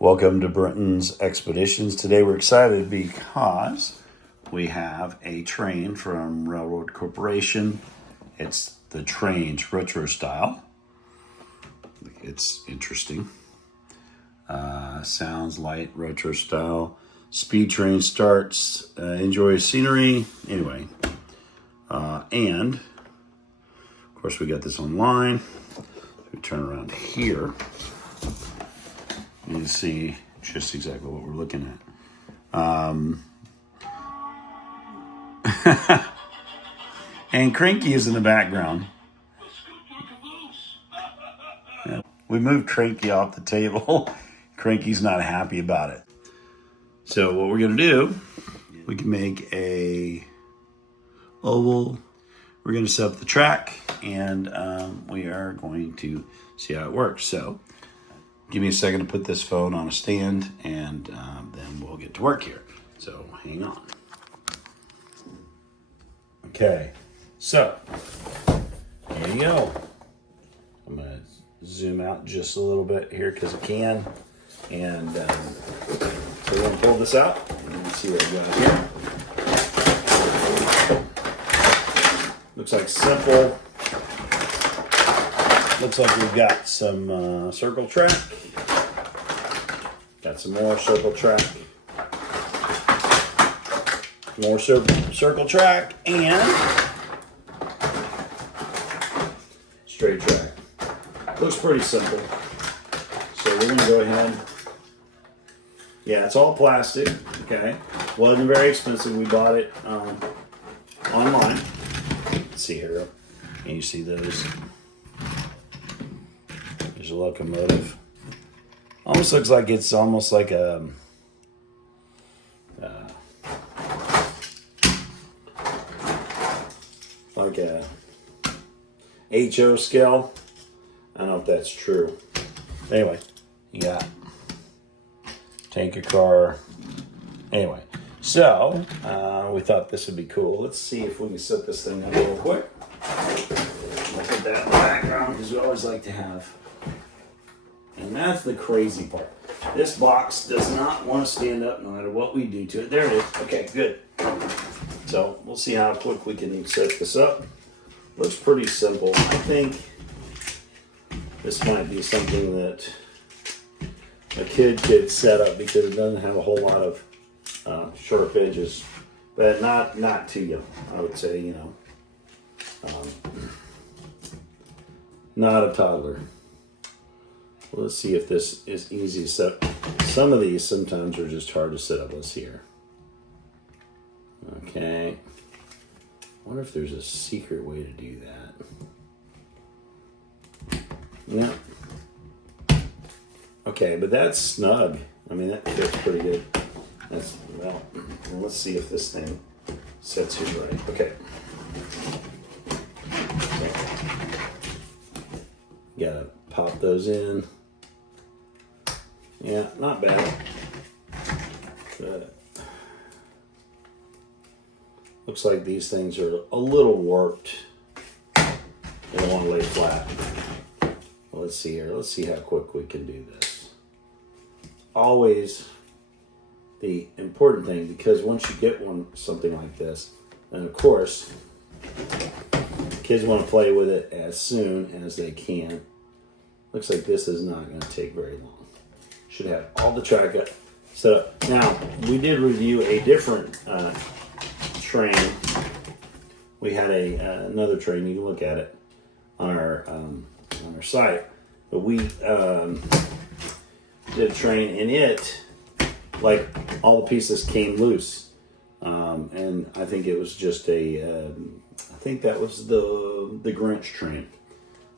Welcome to Brenton's Expeditions. Today we're excited because we have a train from Railroad Corporation. It's the train's retro style. It's interesting. Sounds light, retro style. Speed train starts. Enjoy scenery. Anyway. And, of course, we got this online. We turn around here. You can see just exactly what we're looking at. And Cranky is in the background. Yeah. We moved Cranky off the table. Cranky's not happy about it. So what we're going to do, we can make a oval. We're going to set up the track, and we are going to see how it works. So give me a second to put this phone on a stand, and then we'll get to work here. So hang on. Okay, so here you go. I'm going to zoom out just a little bit here because I can. And so we're going to pull this out and see what we got here. Looks like simple. Looks like we've got some circle track. Got some more circle track. More circle track and straight track. Looks pretty simple. So we're going to go ahead. Yeah, it's all plastic. Okay. Wasn't very expensive. We bought it online. Let's see here. Can you see those? There's a locomotive. Almost looks like it's almost like a HO scale. I don't know if that's true. Anyway, you got tanker car. Anyway, so we thought this would be cool. Let's see if we can set this thing up real quick. I'll put that in the background because we always like to have. And that's the crazy part. This box does not want to stand up no matter what we do to it. There it is. Okay, good. So we'll see how quick we can set this up. Looks pretty simple. I think this might be something that a kid could set up because it doesn't have a whole lot of sharp edges, but not too young. I would say, you know, not a toddler. Well, let's see if this is easy to set up. Some of these sometimes are just hard to set up. Let's see here. Okay. I wonder if there's a secret way to do that. Yeah. Okay, but that's snug. I mean, that fits pretty good. That's, well, let's see if this thing sets here right. Okay. Gotta pop those in. Yeah, not bad. But looks like these things are a little warped. They don't want to lay flat. Well, let's see here. Let's see how quick we can do this. Always the important thing, because once you get something like this, then of course kids want to play with it as soon as they can. Looks like this is not going to take very long. Should have all the track set up. Now, we did review a different train. We had another train. You can look at it on our site. But we did a train, and it, like, all the pieces came loose. And I think it was just I think that was the Grinch train.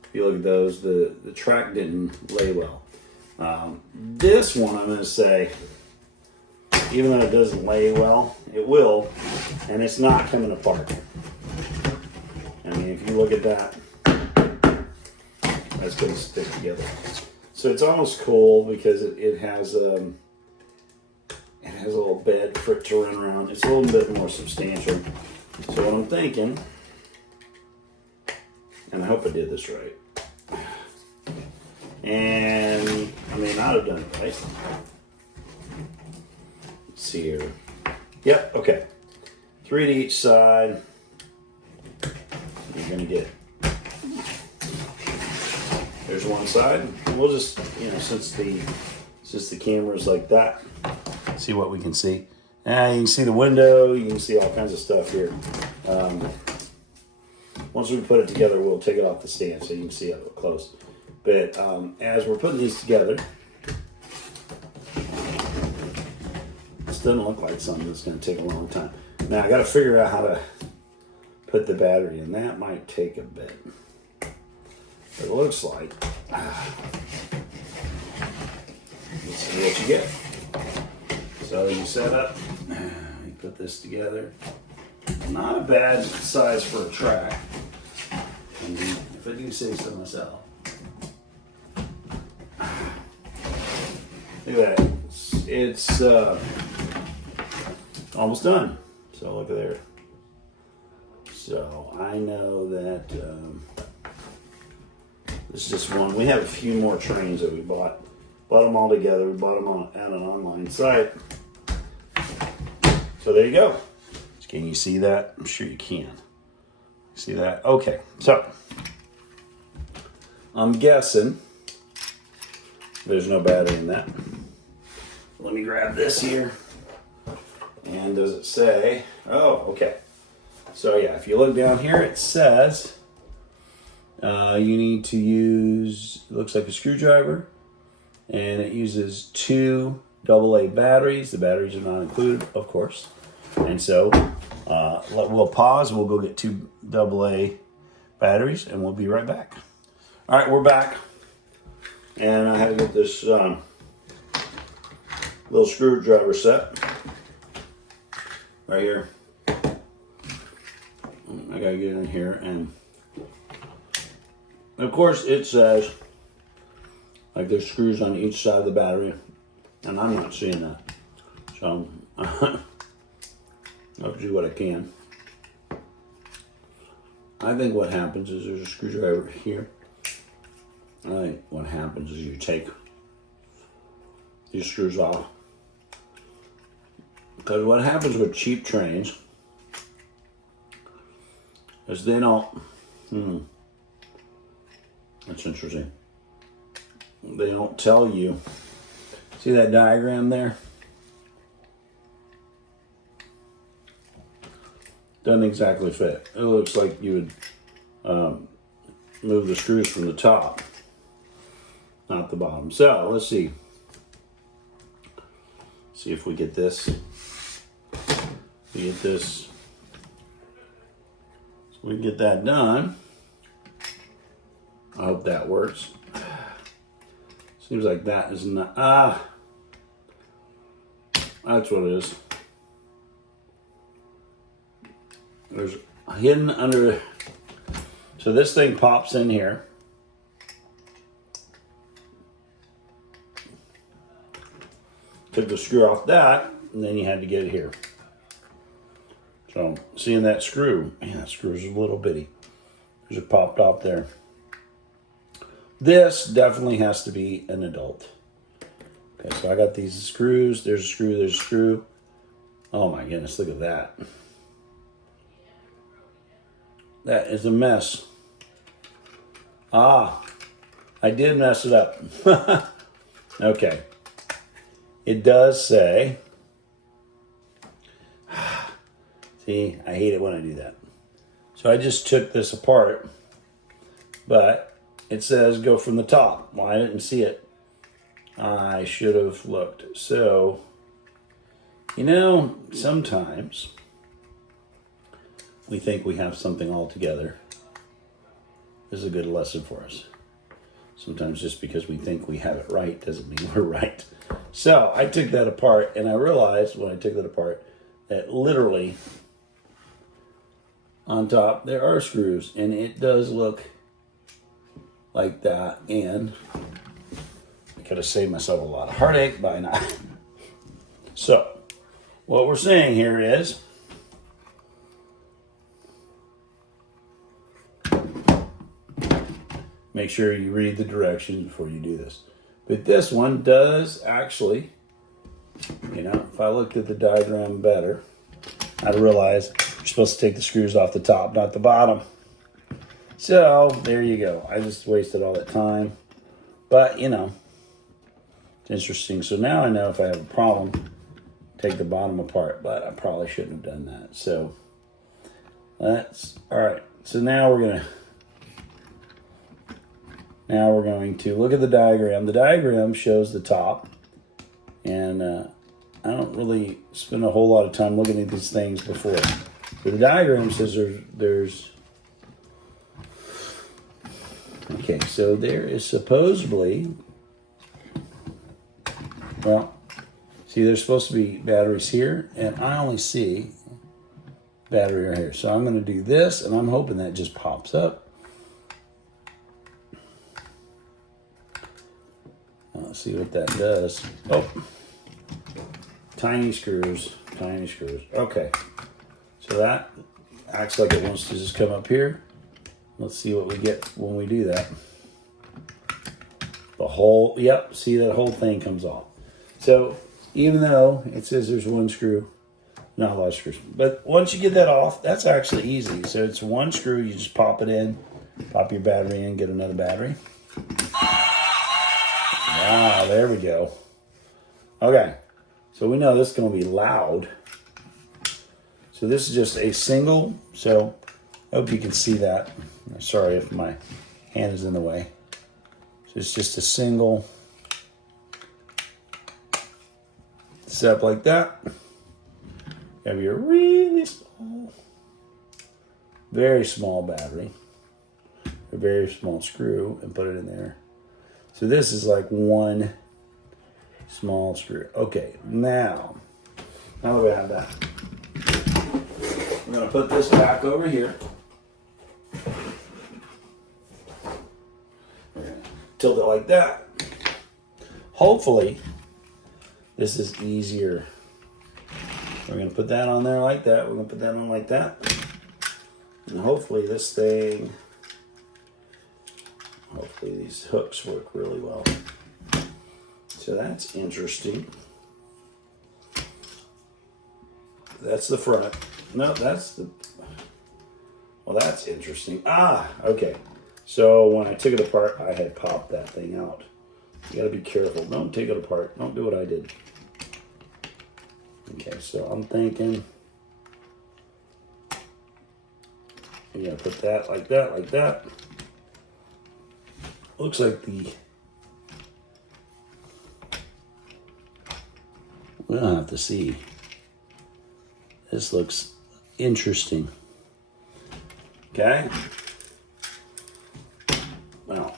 If you look at those, the track didn't lay well. This one, I'm going to say, even though it doesn't lay well, it will, and it's not coming apart. I mean, if you look at that, that's going to stick together. So it's almost cool because it has a little bed for it to run around. It's a little bit more substantial. So what I'm thinking, and I hope I did this right, And I may not have done it right. Let's see here. Yep, okay. 3 to each side. You're gonna get, there's one side. We'll just, since the camera's like that, see what we can see. You can see the window, you can see all kinds of stuff here. Once we put it together, we'll take it off the stand so you can see it up close. But as we're putting these together, this doesn't look like something that's going to take a long time. Now I got to figure out how to put the battery in. That might take a bit. It looks like. Let's see what you get. So you set up, you put this together. Not a bad size for a track. If I do say so myself. Look at that. It's almost done. So look at there. So I know that this is just one. We have a few more trains that we bought. Bought them all together. We bought them at an online site. So there you go. Can you see that? I'm sure you can. See that? Okay. So I'm guessing there's no battery in that. Let me grab this here. And does it say? Oh, okay. So yeah, if you look down here, it says you need to use, it looks like a screwdriver, and it uses 2 AA batteries. The batteries are not included, of course. And so we'll pause. We'll go get 2 AA batteries, and we'll be right back. All right, we're back. And I had to get this little screwdriver set right here. I gotta get in here, and of course it says like there's screws on each side of the battery, and I'm not seeing that, so I'll do what I can. I think what happens is there's a screwdriver here. I think what happens is you take these screws off. Because what happens with cheap trains is they don't, that's interesting. They don't tell you. See that diagram there? Doesn't exactly fit. It looks like you would move the screws from the top, not the bottom. So let's see. See if we get this. We get this. So we get that done. I hope that works. Seems like that is not. That's what it is. There's hidden under. So this thing pops in here. Took the screw off that, and then you had to get it here. So seeing that screw, man, that screw is a little bitty. There's it popped off there. This definitely has to be an adult. Okay, so I got these screws. There's a screw, there's a screw. Oh my goodness, look at that. That is a mess. I did mess it up. Okay. It does say, see, I hate it when I do that. So I just took this apart, but it says go from the top. Well, I didn't see it. I should have looked. So, sometimes we think we have something all together. This is a good lesson for us. Sometimes just because we think we have it right doesn't mean we're right. So I took that apart, and I realized when I took that apart that literally on top there are screws, and it does look like that, and I could have saved myself a lot of heartache by not. So what we're saying here is make sure you read the directions before you do this. But this one does actually, you know, if I looked at the diagram better, I'd realize you're supposed to take the screws off the top, not the bottom. So there you go. I just wasted all that time. But, you know, it's interesting. So now I know if I have a problem, take the bottom apart. But I probably shouldn't have done that. So that's all right. So now we're going to look at the diagram. The diagram shows the top. And I don't really spend a whole lot of time looking at these things before. But the diagram says there's okay, so there is supposedly, well, see, there's supposed to be batteries here, and I only see battery right here. So I'm going to do this, and I'm hoping that just pops up. Let's see what that does. Oh, tiny screws, tiny screws. Okay, so that acts like it wants to just come up here. Let's see what we get when we do that. The whole, yep, see that whole thing comes off. So even though it says there's one screw, not a lot of screws. But once you get that off, that's actually easy. So it's one screw, you just pop it in, pop your battery in, get another battery. Ah, there we go. Okay, so we know this is going to be loud. So this is just a single, so I hope you can see that. Sorry if my hand is in the way. So it's just a single setup like that. You have your really small, very small battery, a very small screw, and put it in there. So this is like one small screw. Okay, now that we have that, I'm going to put this back over here. Tilt it like that. Hopefully, this is easier. We're going to put that on there like that. We're going to put that on like that. And hopefully this thing, hopefully these hooks work really well. So that's interesting. That's the front. No, that's the, well, that's interesting. Ah, okay. So when I took it apart, I had popped that thing out. You gotta be careful. Don't take it apart. Don't do what I did. Okay, so I'm thinking you're gonna put that like that, like that. Looks like the, we don't have to see. This looks interesting. Okay. Well,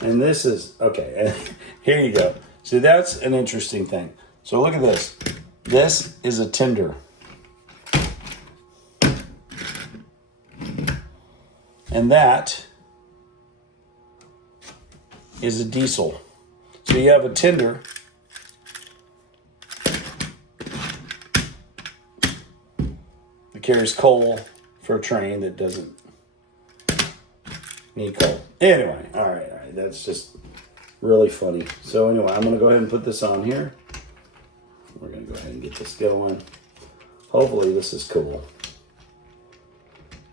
and this is, okay, here you go. So that's an interesting thing. So look at this. This is a tender. And that is a diesel. So you have a tender that carries coal for a train that doesn't need coal. Anyway, all right, that's just really funny. So anyway, I'm gonna go ahead and put this on here. We're gonna go ahead and get this going. Hopefully this is cool.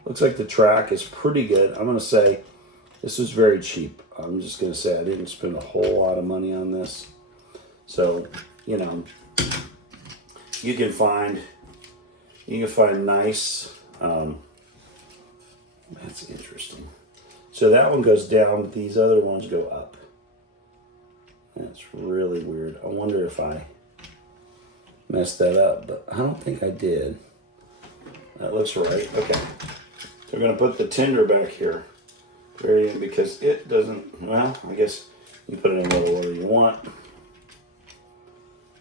Looks like the track is pretty good. I'm gonna say this was very cheap. I'm just gonna say I didn't spend a whole lot of money on this. So, you know, you can find nice, that's interesting. So that one goes down, these other ones go up. That's really weird. I wonder if I messed that up, but I don't think I did. That looks right. Okay. So we're going to put the tender back here. Because it doesn't, well, I guess you put it in whatever order you want.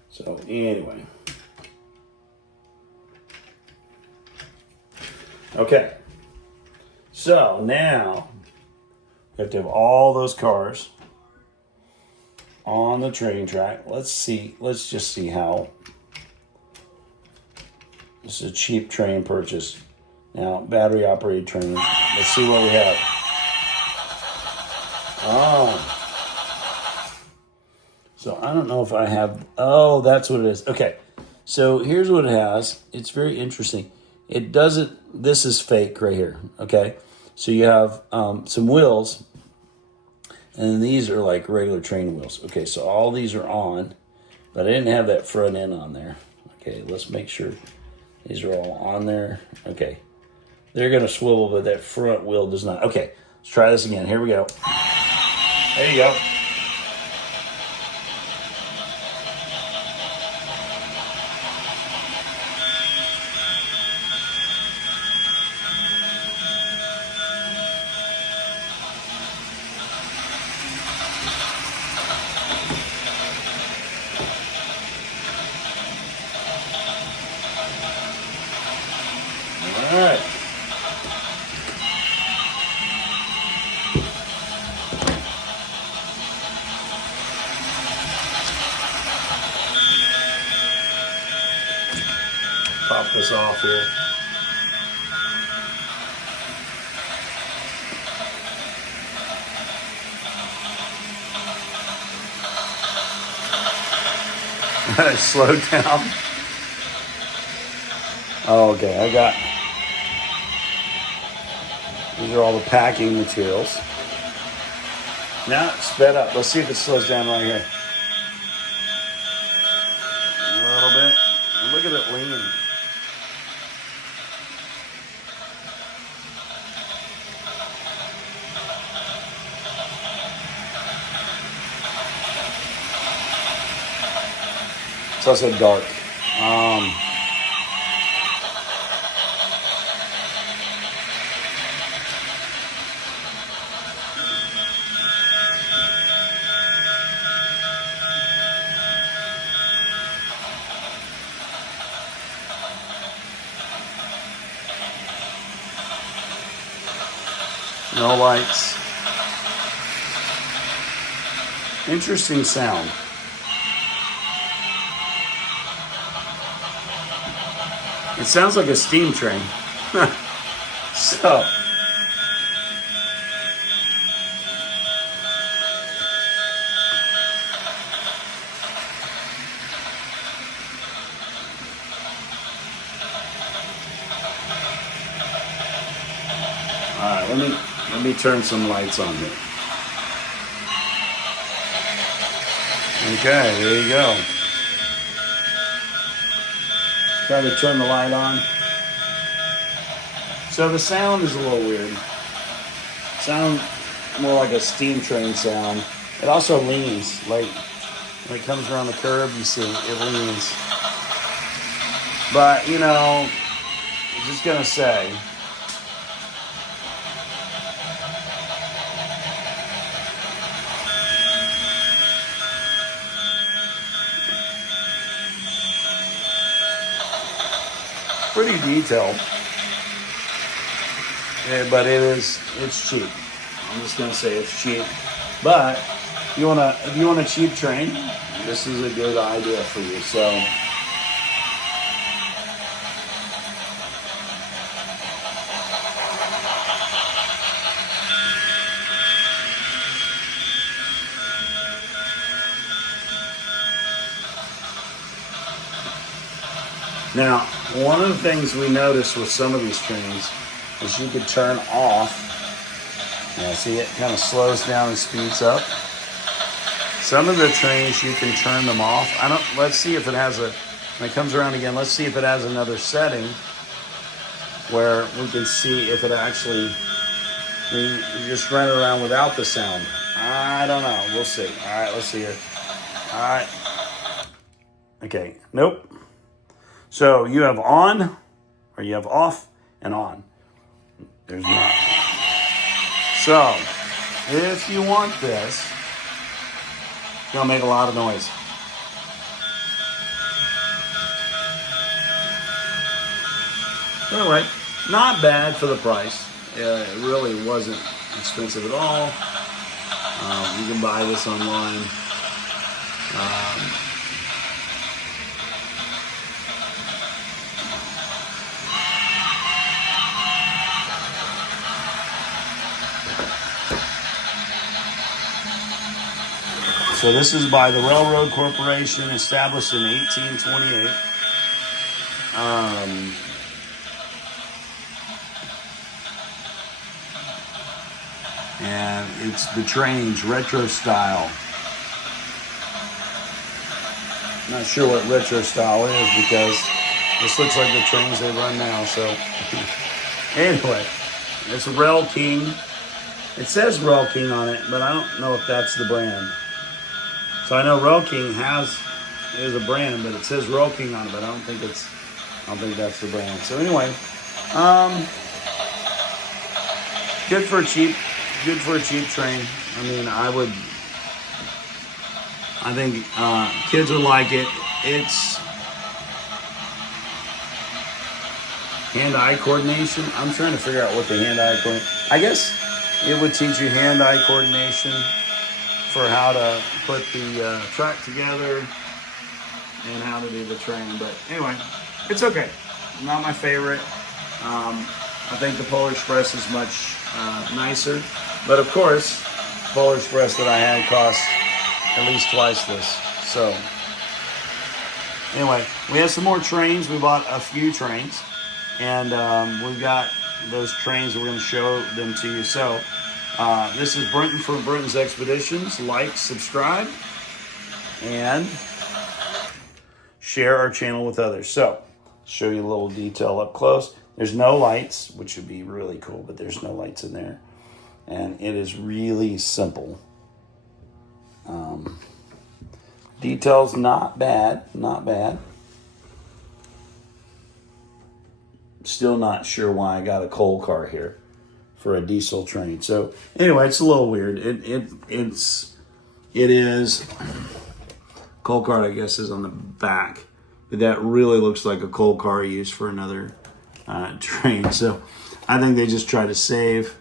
So anyway. Okay. So now we have to have all those cars on the train track. Let's just see how. This is a cheap train purchase. Now, battery operated train. Let's see what we have. Oh. So I don't know if I have, oh, that's what it is. Okay. So here's what it has. It's very interesting. It doesn't, this is fake right here. Okay. So you have some wheels, and these are like regular train wheels. Okay. So all these are on, but I didn't have that front end on there. Okay. Let's make sure these are all on there. Okay. They're going to swivel, but that front wheel does not. Okay. Let's try this again. Here we go. There you go. All right. Pop this off here. Slow down. Oh, okay, I got, these are all the packing materials. Now it's sped up. Let's see if it slows down right here. A little bit. And look at it lean. It's also dark. No lights. Interesting sound. It sounds like a steam train. So, all right, let me turn some lights on here. Okay, there you go. Try to turn the light on. So the sound is a little weird. Sound more like a steam train sound. It also leans. Like when it comes around the curve, you see it leans. But you know, I'm just gonna say, pretty detailed. Yeah, but it's cheap. I'm just gonna say it's cheap. But if you want a cheap train, this is a good idea for you. So now, one of the things we noticed with some of these trains is you could turn off. Now, see, it kind of slows down and speeds up. Some of the trains you can turn them off. Let's see if it has when it comes around again, let's see if it has another setting where we can see if it actually, you just run it around without the sound. I don't know. We'll see. All right, let's see here. All right. Okay, nope. So you have on, or you have off and on. There's not. So, if you want this, it's gonna make a lot of noise. Anyway, not bad for the price. It really wasn't expensive at all. You can buy this online. So this is by the Railroad Corporation, established in 1828. And it's the trains, retro style. Not sure what retro style is because this looks like the trains they run now. So anyway, it's a Rail King. It says Rail King on it, but I don't know if that's the brand. So I know Rail King is a brand, but it says Rail King on it, but I don't think that's the brand. So anyway, good for a cheap train. I mean, I think kids would like it. It's hand-eye coordination. I'm trying to figure out what the hand-eye coordination. I guess it would teach you hand-eye coordination for how to put the track together and how to do the train. But anyway, it's okay. Not my favorite. I think the Polar Express is much nicer. But of course, Polar Express that I had cost at least twice this. So anyway, we have some more trains. We bought a few trains, and we've got those trains. We're going to show them to you. So this is Brenton from Brenton's Expeditions. Like, subscribe, and share our channel with others. So show you a little detail up close. There's no lights, which would be really cool, but there's no lights in there. And it is really simple. Details not bad. Still not sure why I got a coal car here for a diesel train. So anyway, it's a little weird. It is coal car, I guess, is on the back. But that really looks like a coal car used for another train. So I think they just try to save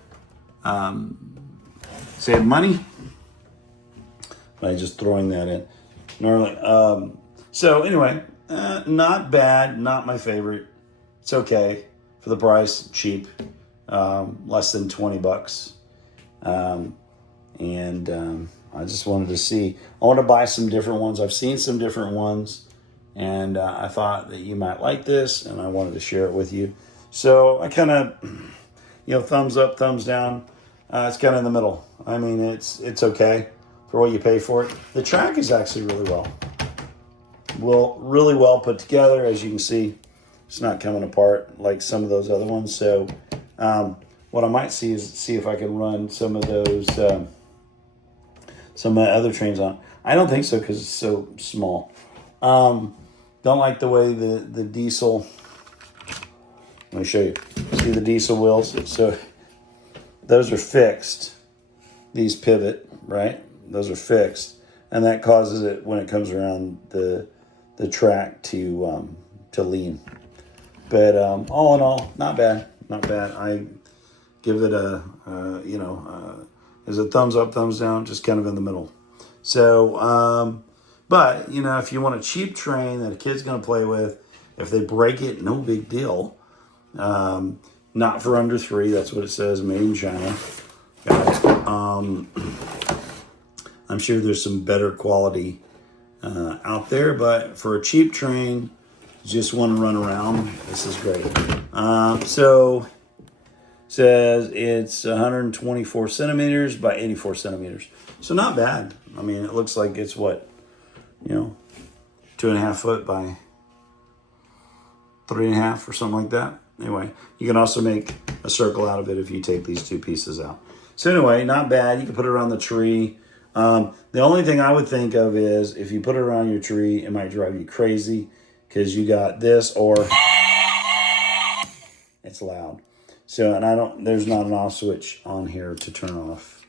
money by just throwing that in. Normally, so anyway, not bad, not my favorite. It's okay for the price, cheap, less than $20. I just wanted to see. I want to buy some different ones. I've seen some different ones, and I thought that you might like this, and I wanted to share it with you. So I kind of, thumbs up, thumbs down. It's kind of in the middle. I mean, it's okay for what you pay for it. The track is actually really well put together. As you can see, it's not coming apart like some of those other ones. So what I might see if I can run some of those, some of my other trains on. I don't think so because it's so small. Don't like the way the diesel. Let me show you. See the diesel wheels? So those are fixed. These pivot, right? Those are fixed, and that causes it when it comes around the track to lean. But all in all, not bad. I give it as a thumbs up, thumbs down, just kind of in the middle. So, but if you want a cheap train that a kid's going to play with, if they break it, no big deal. Not for under $3. That's what it says. Made in China. Got it. I'm sure there's some better quality out there, but for a cheap train, just want to run around, this is great. So says it's 124 centimeters by 84 centimeters. So not bad. I mean, it looks like it's 2.5 foot by 3.5 or something like that. Anyway, you can also make a circle out of it if you take these two pieces out. So anyway, not bad. You can put it around the tree. The only thing I would think of is if you put it around your tree, it might drive you crazy because you got this or it's loud. So, and there's not an off switch on here to turn off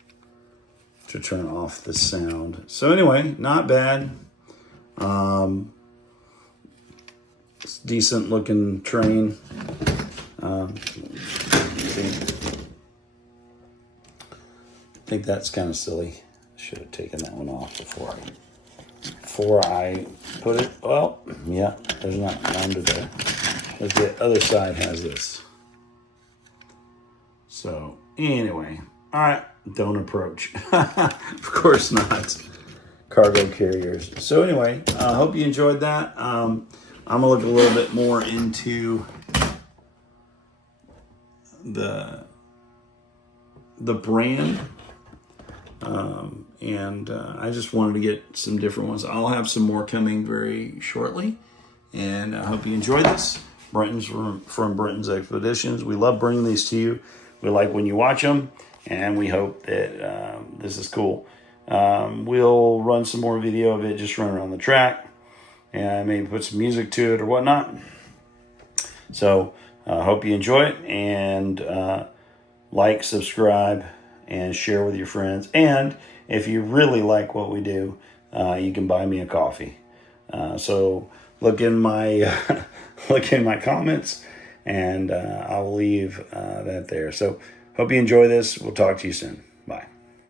the sound. So anyway, not bad. It's a decent looking train. I think that's kind of silly. I should have taken that one off before I put it. Well, yeah, there's not under there. But the other side has this. So anyway, all right, don't approach. Of course not. Of cargo carriers. So anyway, I hope you enjoyed that. I'm gonna look a little bit more into the brand. I just wanted to get some different ones. I'll have some more coming very shortly. And I hope you enjoyed this. Brenton's from Brenton's Expeditions. We love bringing these to you. We like when you watch them. And we hope that this is cool. We'll run some more video of it, just run around the track. And maybe put some music to it or whatnot. So I hope you enjoy it. And like, subscribe, and share with your friends. And if you really like what we do, you can buy me a coffee. So look in my comments, and I'll leave that there. So hope you enjoy this. We'll talk to you soon.